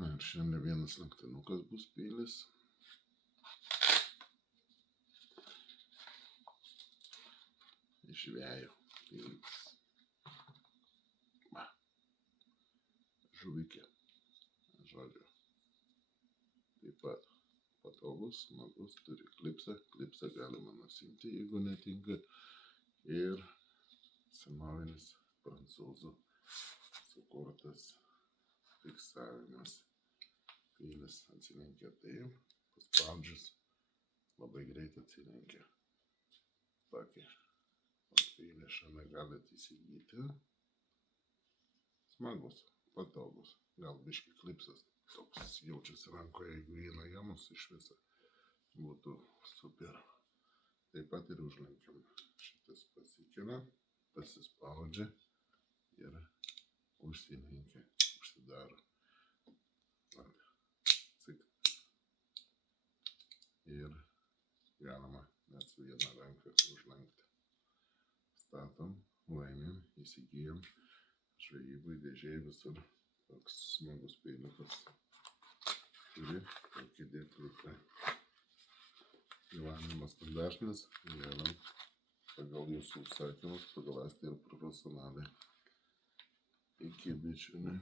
Na ir šiandien vienas lenktinukas bus peilis. Iš žvejo peilis. Va. Žuvikė. Žodžiu. Taip pat patogus, smagus, turi klipsą. Klipsą galima nusimti, jeigu netinka. Ir senovinis prancūzų sukurtas fiksavimas. Peilis atsilenkia taip, paspaudžius labai greit atsilenkia. Tokį peilį šalia galite įsigyti. Smagus, patogus. Gal biški klipsas toks jaučiasi rankoje, jeigu eina jamus iš viso. Būtų super. Taip pat ir užlenkiam. Šitas pasikelia, pasispaudžia ir užsilenkia, užsidaro. Cik. Ir galima net su viena ranka užlenkti. Statom, laimėm, įsigijom. Žvejybai, dėžėjai visur. Toks smagus peiliukas. Turi tokį dėkliuką. Gyvenimas standartinis. Vėlam pagal jūsų užsakymus, pagal Astį ir profesionaliai. Iki bičiuliai.